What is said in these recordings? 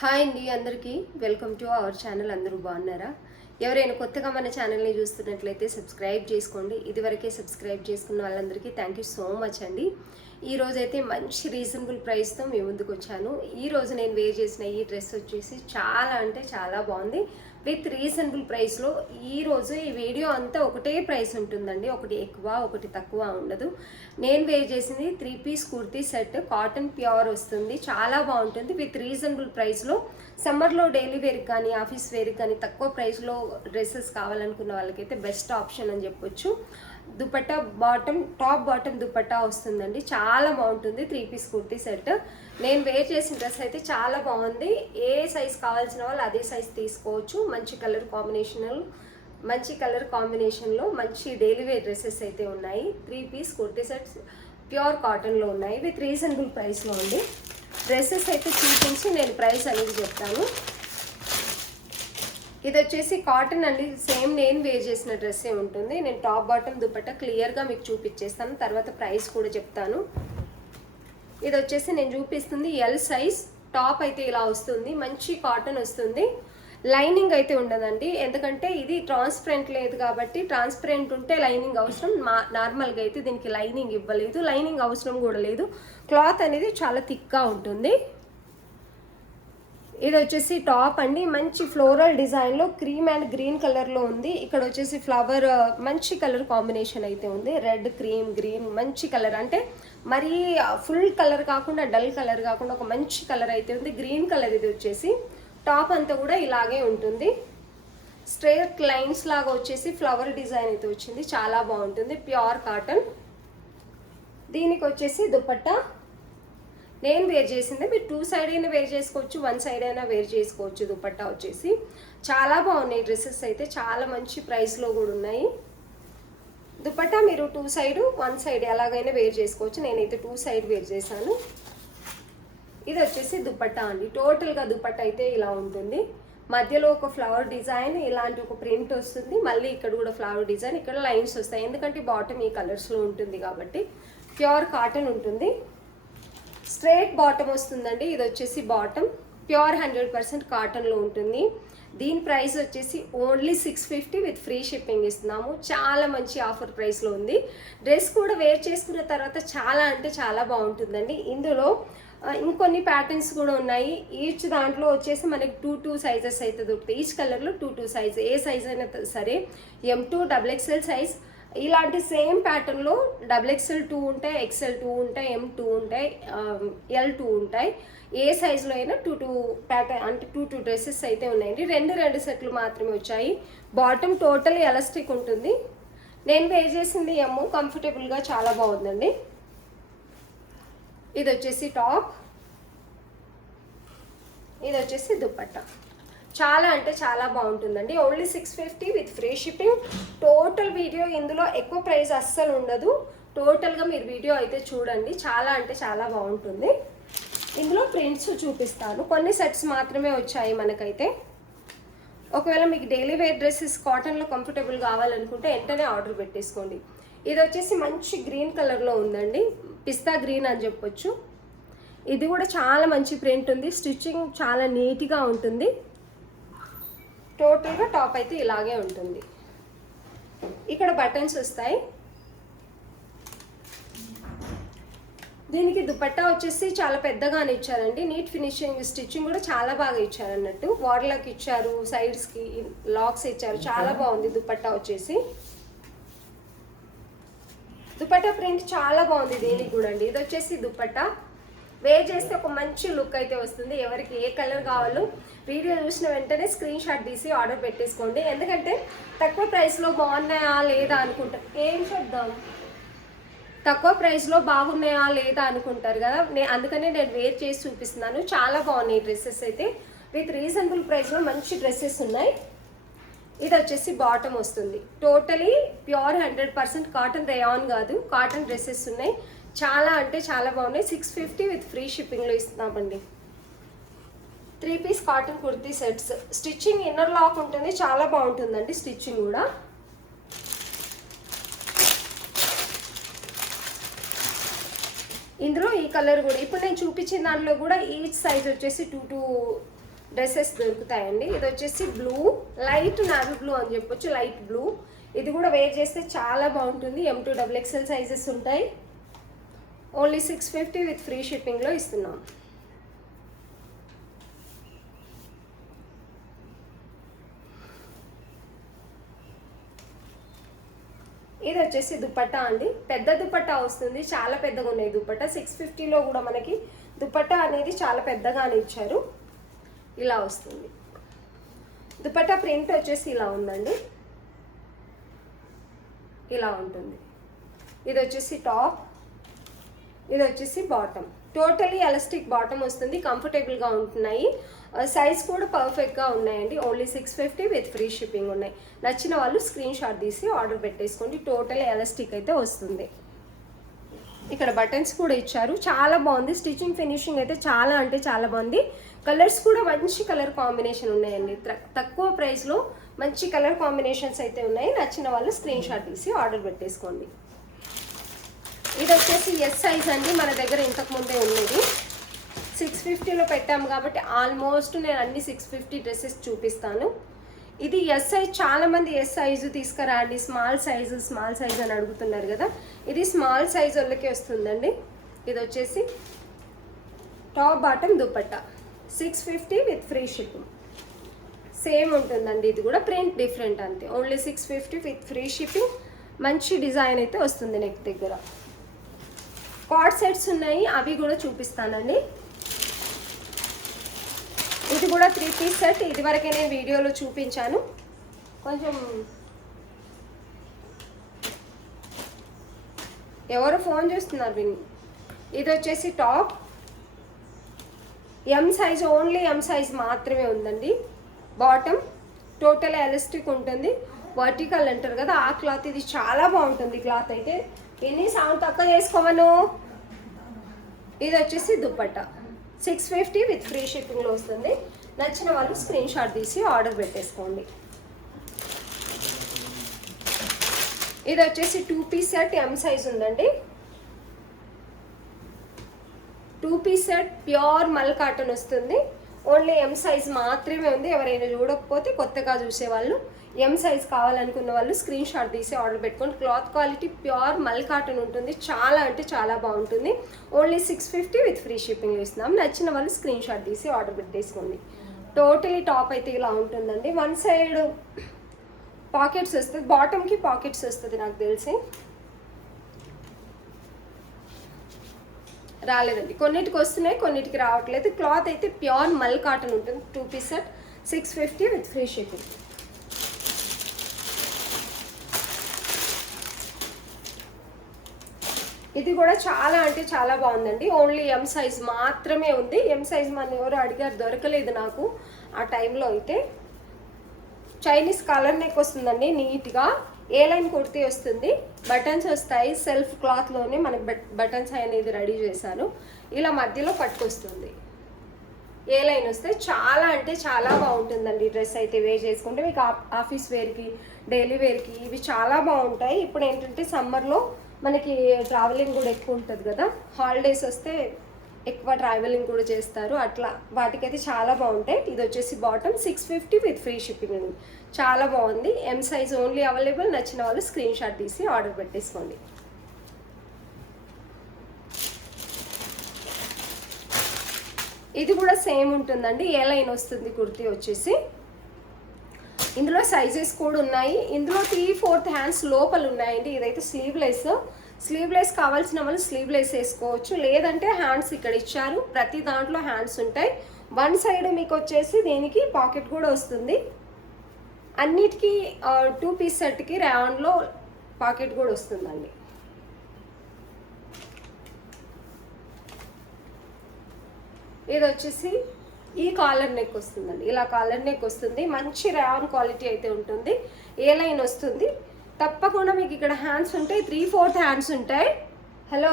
Hi అండి అందరికీ welcome to our channel. అందరూ బాగున్నారా? ఎవరైనా కొత్తగా మన ఛానల్ని చూస్తున్నట్లయితే సబ్స్క్రైబ్ చేసుకోండి. ఇదివరకే సబ్స్క్రైబ్ చేసుకున్న వాళ్ళందరికీ థ్యాంక్ యూ సో మచ్ అండి. ఈరోజైతే మంచి రీజనబుల్ ప్రైస్తో మీ ముందుకు వచ్చాను. ఈరోజు నేను వేర్ చేసిన ఈ డ్రెస్ వచ్చేసి చాలా అంటే చాలా బాగుంది. విత్ రీజనబుల్ ప్రైస్లో ఈరోజు ఈ వీడియో అంతా ఒకటే ప్రైస్ ఉంటుందండి. ఒకటి ఎక్కువ ఒకటి తక్కువ ఉండదు. నేను వేర్ చేసింది 3 piece kurti set, cotton pure వస్తుంది. చాలా బాగుంటుంది విత్ రీజనబుల్ ప్రైస్లో. సమ్మర్లో డైలీ వేర్కి కానీ ఆఫీస్ వేర్కి కానీ తక్కువ ప్రైస్లో డ్రెస్సెస్ కావాలనుకున్న వాళ్ళకైతే బెస్ట్ ఆప్షన్ అని చెప్పొచ్చు. దుపట్టా టాప్ బాటమ్ దుపట్టా వస్తుందండి. చాలా బాగుంటుంది 3 పీస్ కుర్తీ సెట్. నేను వేర్ చేసిన డ్రెస్ అయితే చాలా బాగుంది. ఏ సైజ్ కావాల్సిన వాళ్ళు అదే సైజ్ తీసుకోవచ్చు. మంచి కలర్ కాంబినేషన్లో మంచి డైలీ వేర్ డ్రెస్సెస్ అయితే ఉన్నాయి. 3 పీస్ కుర్తీ సెట్స్ ప్యూర్ కాటన్లో ఉన్నాయి విత్ రీజనబుల్ ప్రైస్లో ఉంది. డ్రెస్సెస్ అయితే చూపించి నేను ప్రైస్ అనేది చెప్తాను. ఇది వచ్చేసి కాటన్ అండి. సేమ్ నేను వేర్ చేసిన డ్రెస్సే ఉంటుంది. నేను టాప్ బాటమ్ దుపట్టా క్లియర్గా మీకు చూపించేస్తాను. తర్వాత ప్రైస్ కూడా చెప్తాను. ఇది వచ్చేసి నేను చూపిస్తుంది ఎల్ సైజ్. టాప్ అయితే ఇలా వస్తుంది. మంచి కాటన్ వస్తుంది. లైనింగ్ అయితే ఉండదండి, ఎందుకంటే ఇది ట్రాన్స్పరెంట్ లేదు కాబట్టి. ట్రాన్స్పరెంట్ ఉంటే లైనింగ్ అవసరం. నార్మల్గా అయితే దీనికి లైనింగ్ ఇవ్వలేదు. లైనింగ్ అవసరం కూడా లేదు. క్లాత్ అనేది చాలా థిక్గా ఉంటుంది. ఇది వచ్చేసి టాప్ అండి. మంచి ఫ్లోరల్ డిజైన్లో క్రీమ్ అండ్ గ్రీన్ కలర్లో ఉంది. ఇక్కడ వచ్చేసి ఫ్లవర్ మంచి కలర్ కాంబినేషన్ అయితే ఉంది. రెడ్, క్రీమ్, గ్రీన్ మంచి కలర్, అంటే మరీ ఫుల్ కలర్ కాకుండా డల్ కలర్ కాకుండా ఒక మంచి కలర్ అయితే ఉంది. Green colour. ఇది వచ్చేసి టాప్ అంతా కూడా ఇలాగే ఉంటుంది. స్ట్రైట్ లైన్స్ లాగా వచ్చేసి ఫ్లవర్ డిజైన్ అయితే వచ్చింది. చాలా బాగుంటుంది. Pure cotton. దీనికి వచ్చేసి దుపట్టా నేను వేర్ చేసింది. మీరు 2 సైడ్ అయినా వేర్ చేసుకోవచ్చు, 1 సైడ్ అయినా వేర్ చేసుకోవచ్చు. దుపట్టా వచ్చేసి చాలా బాగున్నాయి డ్రెస్సెస్ అయితే. చాలా మంచి ప్రైస్లో కూడా ఉన్నాయి. దుపట్టా మీరు 2 సైడ్ 1 సైడ్ ఎలాగైనా వేర్ చేసుకోవచ్చు. నేనైతే 2 సైడ్ వేర్ చేశాను. ఇది వచ్చేసి దుపట్టా అండి. టోటల్గా దుపట్టా అయితే ఇలా ఉంటుంది. మధ్యలో ఒక ఫ్లవర్ డిజైన్, ఇలాంటి ఒక ప్రింట్ వస్తుంది. మళ్ళీ ఇక్కడ కూడా ఫ్లవర్ డిజైన్, ఇక్కడ లైన్స్ వస్తాయి. ఎందుకంటే బాటమ్ ఈ కలర్స్లో ఉంటుంది కాబట్టి. ప్యూర్ కాటన్ ఉంటుంది. స్ట్రైట్ బాటమ్ వస్తుందండి. ఇది వచ్చేసి బాటమ్ ప్యూర్ 100% కాటన్లో ఉంటుంది. దీని ప్రైస్ వచ్చేసి ఓన్లీ 650 విత్ ఫ్రీ షిప్పింగ్ ఇస్తున్నాము. చాలా మంచి ఆఫర్ ప్రైస్లో ఉంది. డ్రెస్ కూడా వేర్ చేసుకున్న తర్వాత చాలా అంటే చాలా బాగుంటుందండి. ఇందులో ఇంకొన్ని ప్యాటర్న్స్ కూడా ఉన్నాయి. ఈచ్ దాంట్లో వచ్చేసి మనకి 2 సైజెస్ అయితే దొరుకుతాయి. ఈచ్ కలర్లో 2 సైజ్, ఏ సైజ్ అయినా సరే. M2 XXL size. ఇలాంటి సేమ్ ప్యాటర్న్లో XXL 2 ఉంటాయి, XL 2 ఉంటాయి, M2 ఉంటాయి, L2 ఉంటాయి. ఏ సైజులో అయినా 2 ప్యాటర్న్, అంటే 2 డ్రెస్సెస్ అయితే ఉన్నాయండి. 2 సెట్లు మాత్రమే వచ్చాయి. బాటమ్ టోటల్ ఎలాస్టిక్ ఉంటుంది. నేను వేర్ చేసింది M. కంఫర్టబుల్గా చాలా బాగుందండి. ఇది వచ్చేసి టాప్. ఇది వచ్చేసి దుపట్టా. చాలా అంటే చాలా బాగుంటుందండి. Only 650 with free shipping. Total video ఇందులో ఎక్కువ ప్రైస్ అస్సలు ఉండదు. టోటల్గా మీరు వీడియో అయితే చూడండి. చాలా అంటే చాలా బాగుంటుంది. ఇందులో ప్రింట్స్ చూపిస్తాను. కొన్ని సెట్స్ మాత్రమే వచ్చాయి మనకైతే. ఒకవేళ మీకు డైలీ వేర్ డ్రెస్సెస్ కాటన్లో కంఫర్టబుల్ కావాలనుకుంటే వెంటనే ఆర్డర్ పెట్టేసుకోండి. ఇది వచ్చేసి మంచి గ్రీన్ కలర్లో ఉందండి. పిస్తా గ్రీన్ అని చెప్పొచ్చు. ఇది కూడా చాలా మంచి ప్రింట్ ఉంది. స్టిచ్చింగ్ చాలా నీట్గా ఉంటుంది. టోటల్గా టాప్ అయితే ఇలాగే ఉంటుంది. ఇక్కడ బటన్స్ వస్తాయి. దీనికి దుపట్టా వచ్చేసి చాలా పెద్దగానే ఇచ్చారండి. నీట్ ఫినిషింగ్, స్టిచ్చింగ్ కూడా చాలా బాగా ఇచ్చారు అన్నట్టు. వార్లకు ఇచ్చారు, సైడ్స్కి లాక్స్ ఇచ్చారు. చాలా బాగుంది దుపట్టా వచ్చేసి. దుపట్టా ప్రింట్ చాలా బాగుంది దీనికి కూడా అండి. ఇది వచ్చేసి దుపట్టా. వేర్ చేస్తే ఒక మంచి లుక్ అయితే వస్తుంది. ఎవరికి ఏ కలర్ కావాలో వీడియో చూసిన వెంటనే స్క్రీన్ షాట్ తీసి ఆర్డర్ పెట్టేసుకోండి. ఎందుకంటే తక్కువ ప్రైస్లో బాగున్నాయా లేదా అనుకుంటారు. ఏం చెప్దాం, తక్కువ ప్రైస్లో బాగున్నాయా లేదా అనుకుంటారు కదా. అందుకనే నేను వేర్ చేసి చూపిస్తున్నాను. చాలా బాగున్నాయి డ్రెస్సెస్ అయితే. విత్ రీజనబుల్ ప్రైస్లో మంచి డ్రెస్సెస్ ఉన్నాయి. ఇది వచ్చేసి బాటమ్ వస్తుంది. టోటలీ ప్యూర్ 100% కాటన్, రేయాన్ కాదు, కాటన్ డ్రెస్సెస్ ఉన్నాయి. చాలా అంటే చాలా బాగున్నాయి. 650 విత్ ఫ్రీ షిప్పింగ్లో ఇస్తున్నామండి. 3 piece cotton kurti sets. Stitching inner lock ఉంటుంది. చాలా బాగుంటుందండి స్టిచ్చింగ్ కూడా. ఇందులో ఈ కలర్ కూడా ఇప్పుడు నేను చూపించిన దాంట్లో కూడా ఈచ్ సైజ్ వచ్చేసి 2 డ్రెస్సెస్ దొరుకుతాయండి. ఇది వచ్చేసి బ్లూ, లైట్ నావీ బ్లూ అని చెప్పొచ్చు, లైట్ బ్లూ. ఇది కూడా వేర్ చేస్తే చాలా బాగుంటుంది. M2 XXL సైజెస్ ఉంటాయి. ఓన్లీ 650 విత్ ఫ్రీ షిప్పింగ్లో ఇస్తున్నాం. ఇది వచ్చేసి దుపట్టా అండి. పెద్ద దుపట్టా వస్తుంది, చాలా పెద్దగా ఉన్నాయి దుపట్టా. 650లో కూడా మనకి దుపట్టా అనేది చాలా పెద్దగానే ఇచ్చారు. ఇలా వస్తుంది దుపట్టా. ప్రింట్ వచ్చేసి ఇలా ఉందండి, ఇలా ఉంటుంది. ఇది వచ్చేసి టాప్, ఇది వచ్చేసి బాటమ్. టోటలీ ఎలాస్టిక్ బాటమ్ వస్తుంది, కంఫర్టబుల్గా ఉంటున్నాయి. సైజ్ కూడా పర్ఫెక్ట్గా ఉన్నాయండి. ఓన్లీ 650 విత్ ఫ్రీ షిప్పింగ్ ఉన్నాయి. నచ్చిన వాళ్ళు స్క్రీన్ షాట్ తీసి ఆర్డర్ పెట్టేసుకోండి. టోటల్ ఎలాస్టిక్ అయితే వస్తుంది. ఇక్కడ బటన్స్ కూడా ఇచ్చారు, చాలా బాగుంది. స్టిచ్చింగ్ ఫినిషింగ్ అయితే చాలా అంటే చాలా బాగుంది. కలర్స్ కూడా మంచి కలర్ కాంబినేషన్ ఉన్నాయండి. తక్కువ ప్రైస్లో మంచి కలర్ కాంబినేషన్స్ అయితే ఉన్నాయి. నచ్చిన వాళ్ళు స్క్రీన్ షాట్ తీసి ఆర్డర్ పెట్టేసుకోండి. ఇది వచ్చేసి ఎస్ సైజ్ అండి. మన దగ్గర ఇంతకుముందే ఉన్నది 650లో పెట్టాము కాబట్టి ఆల్మోస్ట్ నేను అన్ని 650 డ్రెస్సెస్ చూపిస్తాను. ఇది ఎస్ సైజ్. చాలామంది ఎస్ సైజు తీసుకురండి, స్మాల్ సైజు అని అడుగుతున్నారు కదా. ఇది స్మాల్ సైజ్ వాళ్ళకి వస్తుందండి. ఇది వచ్చేసి top bottom dupatta 650 with free shipping. Same ఉంటుందండి. ఇది కూడా ప్రింట్ డిఫరెంట్ అంతే. Only 650 with free shipping. మంచి డిజైన్ అయితే వస్తుంది నెక్ దగ్గర. కార్డ్ సెట్స్ ఉన్నాయి, అవి కూడా చూపిస్తానండి. ఇది కూడా 3 పీస్ సెట్. ఇదివరకే నేను వీడియోలో చూపించాను. కొంచెం ఎవరు ఫోన్ చేస్తున్నారు విని. ఇది వచ్చేసి top M size, only M size మాత్రమే ఉందండి. బాటమ్ టోటల్ ఎలాస్టిక్ ఉంటుంది. వర్టికల్ అంటారు కదా ఆ క్లాత్. ఇది చాలా బాగుంటుంది క్లాత్ అయితే. ఎన్ని సౌండ్ తక్కువ చేసుకోమను. ఇది వచ్చేసి దుపట్టా 650 విత్ ఫ్రీ షిప్పింగ్లో వస్తుంది. నచ్చిన వాళ్ళు స్క్రీన్ షాట్ తీసి ఆర్డర్ పెట్టేసుకోండి. ఇది వచ్చేసి 2 పీస్ సెట్ ఎం సైజ్ ఉందండి. 2 పీస్ సెట్ ప్యూర్ మల్ కాటన్ వస్తుంది. ఓన్లీ ఎం సైజ్ మాత్రమే ఉంది. ఎవరైనా చూడకపోతే కొత్తగా చూసేవాళ్ళు ఎం సైజ్ కావాలనుకున్న వాళ్ళు స్క్రీన్ షాట్ తీసి ఆర్డర్ పెట్టుకోండి. క్లాత్ క్వాలిటీ ప్యూర్ మల్ కాటన్ ఉంటుంది. చాలా అంటే చాలా బాగుంటుంది. ఓన్లీ 650 విత్ ఫ్రీ షిప్పింగ్ ఇస్తున్నాం. నచ్చిన వాళ్ళు స్క్రీన్ షాట్ తీసి ఆర్డర్ పెట్టేసుకోండి. టోటలీ టాప్ అయితే ఇలా ఉంటుందండి. వన్ సైడ్ పాకెట్స్ వస్తుంది, బాటమ్కి పాకెట్స్ వస్తుంది. నాకు తెలిసి రాలేదండి, కొన్నిటికి వస్తున్నాయి కొన్నిటికి రావట్లేదు. క్లాత్ అయితే ప్యూర్ మల్ కాటన్ ఉంటుంది. 2 piece set 650 with free shipping. ఇది కూడా చాలా అంటే చాలా బాగుందండి. ఓన్లీ ఎం సైజ్ మాత్రమే ఉంది. ఎం సైజ్ మన ఎవరు అడిగారు, దొరకలేదు నాకు ఆ టైంలో. అయితే చైనీస్ కాలర్ నెక్ వస్తుందండి. నీట్గా ఏ లైన్ కుర్తీ వస్తుంది, బటన్స్ వస్తాయి. సెల్ఫ్ క్లాత్లోనే మనకి బటన్స్ అనేది రెడీ చేశాను. ఇలా మధ్యలో పట్టుకొస్తుంది. ఏ లైన్ వస్తే చాలా అంటే చాలా బాగుంటుందండి. డ్రెస్ అయితే వేర్ చేసుకుంటే మీకు ఆఫీస్ వేర్కి, డైలీ వేర్కి ఇవి చాలా బాగుంటాయి. ఇప్పుడు ఏంటంటే సమ్మర్లో మనకి ట్రావెలింగ్ కూడా ఎక్కువ ఉంటుంది కదా, హాలిడేస్ వస్తే ఎక్కువ ట్రావెలింగ్ కూడా చేస్తారు. అట్లా వాటికైతే చాలా బాగుంటాయి. ఇది వచ్చేసి బాటమ్ 650 విత్ ఫ్రీ షిప్పింగ్ అండి. చాలా బాగుంది. M size only available. నచ్చిన వాళ్ళు స్క్రీన్ షాట్ తీసి ఆర్డర్ పెట్టేసుకోండి. ఇది కూడా సేమ్ ఉంటుందండి. ఏ లైన్ వస్తుంది కుర్తీ వచ్చేసి. ఇందులో సైజెస్ కూడా ఉన్నాయి. ఇందులో 3/4 హ్యాండ్స్ లోపల ఉన్నాయండి. ఇదైతే స్లీవ్లెస్ కావాల్సిన వాళ్ళు స్లీవ్లెస్ వేసుకోవచ్చు. లేదంటే హ్యాండ్స్ ఇక్కడ ఇచ్చారు. ప్రతి దాంట్లో హ్యాండ్స్ ఉంటాయి. వన్ సైడ్ మీకు వచ్చేసి దీనికి పాకెట్ కూడా వస్తుంది. అన్నిటికీ 2 పీస్ సెట్కి ర్యాన్లో పాకెట్ కూడా వస్తుందండి. ఇది వచ్చేసి ఈ కాలర్ నెక్ వస్తుందండి. ఇలా కాలర్ నెక్ వస్తుంది. మంచి ర్యాన్ క్వాలిటీ అయితే ఉంటుంది. ఏ లైన్ వస్తుంది. తప్పకుండా మీకు ఇక్కడ హ్యాండ్స్ ఉంటాయి. 3/4 హ్యాండ్స్ ఉంటాయి. హలో,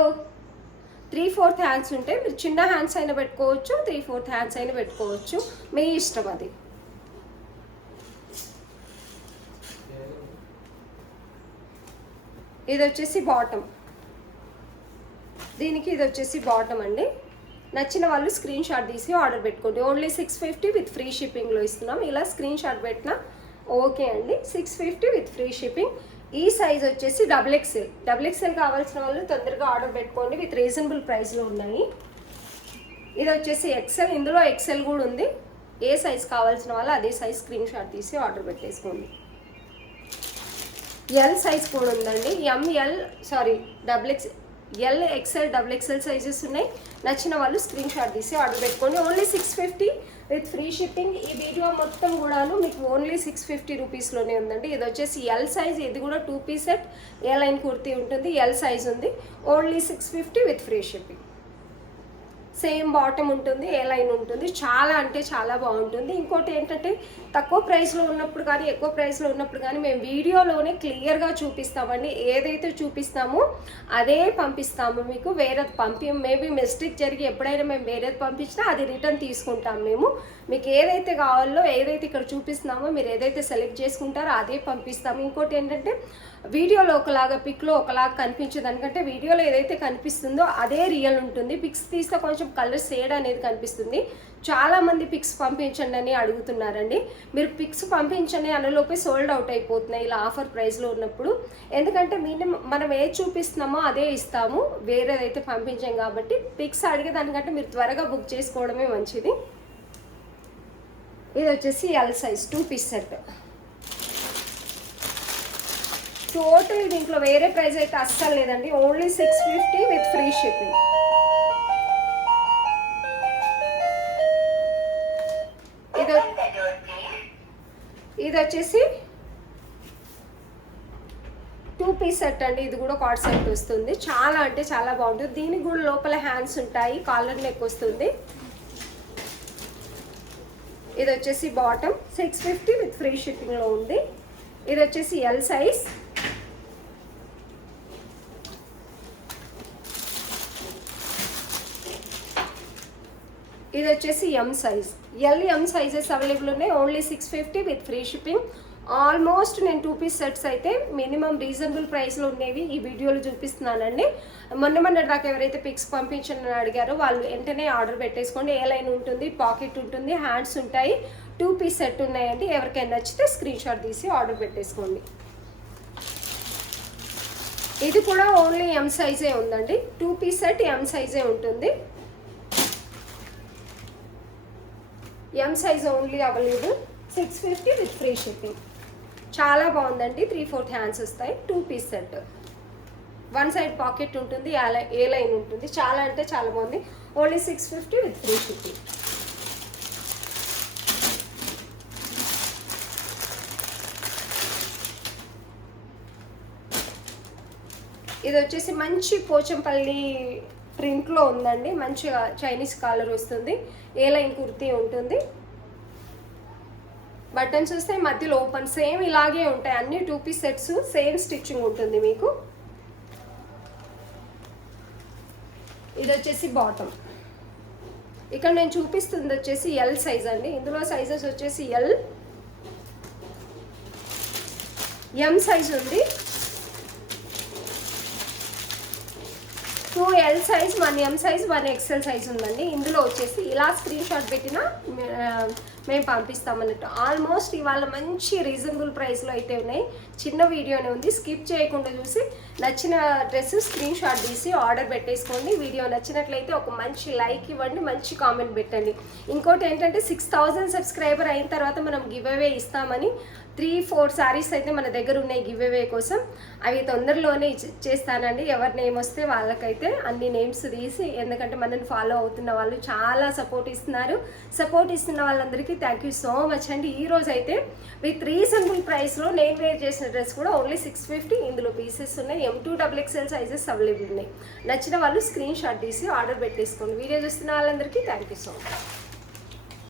3/4 హ్యాండ్స్ ఉంటాయి. మీరు చిన్న హ్యాండ్స్ అయినా పెట్టుకోవచ్చు, 3/4 హ్యాండ్స్ అయినా పెట్టుకోవచ్చు. మీ ఇష్టం అది. ఇది వచ్చేసి బాటమ్. దీనికి ఇది వచ్చేసి బాటమ్ అండి. నచ్చిన వాళ్ళు స్క్రీన్ షాట్ తీసి ఆర్డర్ పెట్టుకోండి. ఓన్లీ 650 విత్ ఫ్రీ షిప్పింగ్లో ఇస్తున్నాం. ఇలా స్క్రీన్ షాట్ పెట్టినా ఓకే అండి. 650 విత్ ఫ్రీ షిప్పింగ్. ఈ సైజ్ వచ్చేసి డబుల్ ఎక్స్ఎల్ కావాల్సిన వాళ్ళు తొందరగా ఆర్డర్ పెట్టుకోండి. విత్ రీజనబుల్ ప్రైస్లో ఉన్నాయి. ఇది వచ్చేసి ఎక్సెల్, ఇందులో ఎక్సెల్ కూడా ఉంది. ఏ సైజ్ కావాల్సిన వాళ్ళు అదే సైజ్ స్క్రీన్ షాట్ తీసి ఆర్డర్ పెట్టేసుకోండి. ఎల్ సైజ్ కూడా ఉందండి. L XL double XL sizes ఉన్నాయి. నచ్చిన వాళ్ళు స్క్రీన్ షాట్ తీసి ఆర్డర్ పెట్టుకోండి. Only 650 with free shipping. ఈ వీడియో మొత్తం కూడాను మీకు ఓన్లీ 650 రూపీస్లోనే ఉందండి. ఇది వచ్చేసి ఎల్ సైజ్, ఇది కూడా 2 పీస్ సెట్. ఏ లైన్ కుర్తీ ఉంటుంది, ఎల్ సైజ్ ఉంది. Only 650 with free shipping. Same bottom ఉంటుంది, ఏ లైన్ ఉంటుంది. చాలా అంటే చాలా బాగుంటుంది. ఇంకోటి ఏంటంటే తక్కువ ప్రైస్లో ఉన్నప్పుడు కానీ ఎక్కువ ప్రైస్లో ఉన్నప్పుడు కానీ మేము వీడియోలోనే క్లియర్గా చూపిస్తామండి. ఏదైతే చూపిస్తామో అదే పంపిస్తాము మీకు. వేరేది మేబీ మిస్టేక్ జరిగి ఎప్పుడైనా మేము వేరేది పంపించినా అది రిటర్న్ తీసుకుంటాం మేము. మీకు ఏదైతే కావాలో, ఏదైతే ఇక్కడ చూపిస్తున్నామో మీరు ఏదైతే సెలెక్ట్ చేసుకుంటారో అదే పంపిస్తాము. ఇంకోటి ఏంటంటే వీడియోలో ఒకలాగా పిక్లో ఒకలాగా కనిపించదు. ఎందుకంటే వీడియోలో ఏదైతే కనిపిస్తుందో అదే రియల్ ఉంటుంది. పిక్స్ తీస్తే కొంచెం కలర్ షేడ్ అనేది కనిపిస్తుంది. చాలామంది పిక్స్ పంపించండి అని అడుగుతున్నారండి. మీరు పిక్స్ పంపించండి అనలోపే సోల్డ్ అవుట్ అయిపోతున్నాయి ఇలా ఆఫర్ ప్రైస్లో ఉన్నప్పుడు. ఎందుకంటే మనం ఏది చూపిస్తున్నామో అదే ఇస్తాము, వేరేదైతే పంపించాం కాబట్టి పిక్స్ అడిగేదానికంటే మీరు త్వరగా బుక్ చేసుకోవడమే మంచిది. ఇది వచ్చేసి L size 2 piece set. Total దీంట్లో వేరే ప్రైస్ అయితే అస్సలు లేదండి. Only 650 with free shipping. ఇది వచ్చేసి 2 పీస్ సెట్ అండి. ఇది కూడా కార్డ్ సెట్ వస్తుంది. చాలా అంటే చాలా బాగుంటుంది. దీనికి కూడా లోపల హ్యాండ్స్ ఉంటాయి, కాలర్ నెక్ వస్తుంది. ఇది వచ్చేసి బాటమ్ 650 విత్ ఫ్రీ షిప్పింగ్లో ఉంది. ఇది వచ్చేసి ఎల్ సైజ్. ఇది వచ్చేసి M size. M sizes available ఉన్నాయి. Only 650 with free shipping. Almost నేను 2 పీస్ సెట్స్ అయితే మినిమం రీజనబుల్ ప్రైస్లో ఉండేవి ఈ వీడియోలో చూపిస్తున్నానండి. మొన్న దాకా ఎవరైతే పిక్స్ పంపించని అడిగారో వాళ్ళు వెంటనే ఆర్డర్ పెట్టేసుకోండి. ఏ లైన్ ఉంటుంది, పాకెట్ ఉంటుంది, హ్యాండ్స్ ఉంటాయి. 2 పీస్ సెట్ ఉన్నాయండి. ఎవరికైనా నచ్చితే స్క్రీన్ షాట్ తీసి ఆర్డర్ పెట్టేసుకోండి. ఇది కూడా ఓన్లీ ఎం సైజే ఉందండి. 2 పీస్ సెట్ ఎం సైజే ఉంటుంది. M size only available 650 with free shipping. చాలా బాగుందండి. 3/4 హ్యాండ్స్ వస్తాయి. 2 పీస్ సెట్. 1 సైడ్ పాకెట్ ఉంటుంది, ఏ లైన్ ఉంటుంది. చాలా అంటే చాలా బాగుంది. Only 650 with free shipping. ఇది వచ్చేసి మంచి పోచంపల్లి ప్రింట్లో ఉందండి. మంచిగా చైనీస్ కాలర్ వస్తుంది. ఏ లైన్ కుర్తీ ఉంటుంది. బటన్స్ వస్తాయి, మధ్యలో ఓపెన్. సేమ్ ఇలాగే ఉంటాయి అన్ని 2 పీస్ సెట్స్. సేమ్ స్టిచ్చింగ్ ఉంటుంది మీకు. ఇది వచ్చేసి బాటమ్. ఇక్కడ నేను చూపిస్తుంది వచ్చేసి ఎల్ సైజ్ అండి. ఇందులో సైజెస్ వచ్చేసి ఎం సైజ్ ఉంది. 2 L size, 1 M size, 1 XL size ఉందండి. ఇందులో వచ్చేసి ఇలా స్క్రీన్ షాట్ పెట్టినా మేము పంపిస్తామన్నట్టు. ఆల్మోస్ట్ ఇవాళ మంచి రీజనబుల్ ప్రైస్లో అయితే ఉన్నాయి. చిన్న వీడియోనే ఉంది. స్కిప్ చేయకుండా చూసి నచ్చిన డ్రెస్ స్క్రీన్ షాట్ తీసి ఆర్డర్ పెట్టేసుకోండి. వీడియో నచ్చినట్లయితే ఒక మంచి లైక్ ఇవ్వండి, మంచి కామెంట్ పెట్టండి. ఇంకోటి ఏంటంటే 6000 సబ్స్క్రైబర్ అయిన తర్వాత మనం గివ్ అవే ఇస్తామని 3-4 శారీస్ అయితే మన దగ్గర ఉన్నాయి గివ్ అవే కోసం. అవి తొందరలోనే చేస్తానండి. ఎవరి నేమ్ వస్తే వాళ్ళకైతే అన్ని నేమ్స్ తీసి, ఎందుకంటే మనల్ని ఫాలో అవుతున్న వాళ్ళు చాలా సపోర్ట్ ఇస్తున్నారు. సపోర్ట్ ఇస్తున్న వాళ్ళందరికీ థ్యాంక్ యూ సో మచ్ అండి. ఈరోజు అయితే విత్ రీజనబుల్ ప్రైస్లో నేను వేర్ చేసిన డ్రెస్ కూడా ఓన్లీ 650. ఇందులో పీసెస్ ఉన్నాయి. M2 XXL సైజెస్ అవైలబుల్ ఉన్నాయి. నచ్చిన వాళ్ళు స్క్రీన్ షాట్ తీసి ఆర్డర్ పెట్టేసుకోండి. వీడియో చూస్తున్న వాళ్ళందరికీ థ్యాంక్ యూ సో మచ్.